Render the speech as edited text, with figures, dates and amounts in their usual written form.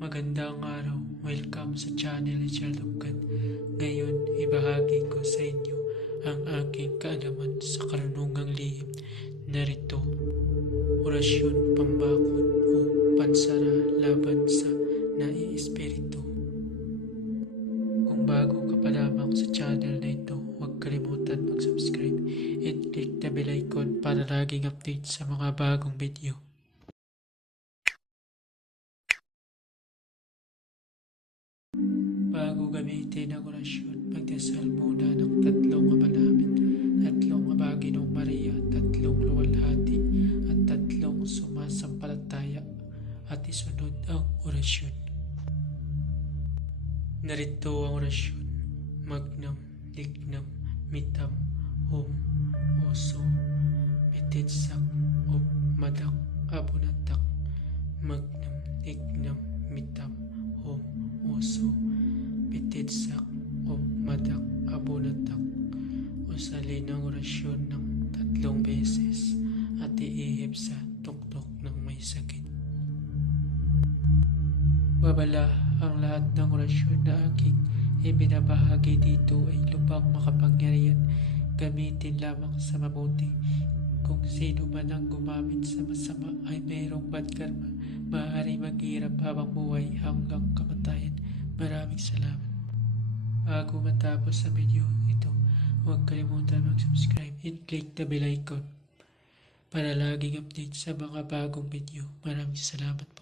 Magandang araw, welcome sa channel ni Child of God. Ngayon, ibahagi ko sa inyo ang aking kaalaman sa karunungang lihim. Narito, orasyon pambakod o pansara laban sa naiespiritu. Kung bago ka pa lamang sa channel na ito, huwag kalimutan mag-subscribe and click the bell icon para laging update sa mga bagong video. Bago gamitin ang orasyon, magdasal muna ng 3 Ama Namin, 3 Abaginong Maria, 3 Luwalhati, at 3 sumasampalataya, at isunod ang orasyon. Narito ang orasyon. Magnam, lignam, mitam, hom, oso, petitsak, op, madak, abunatak. Magnam, lignam, mitam, hom, oso, petitsak, op, madak, abunatak. Usalin ang orasyon ng 3 beses at iihip sa tuktok ng may sakit. Babala, ang lahat ng orasyon na aking ibinabahagi dito ay lubhang makapangyarihan. Gamitin lamang sa mabuti. Kung sino man ang gumamit sa masama ay mayroong bad karma. Maaari maghirap habang buhay hanggang kamatayan. Maraming salamat. Bago matapos sa video ito, huwag kalimutan mag-subscribe and click the bell icon para laging update sa mga bagong video. Maraming salamat po.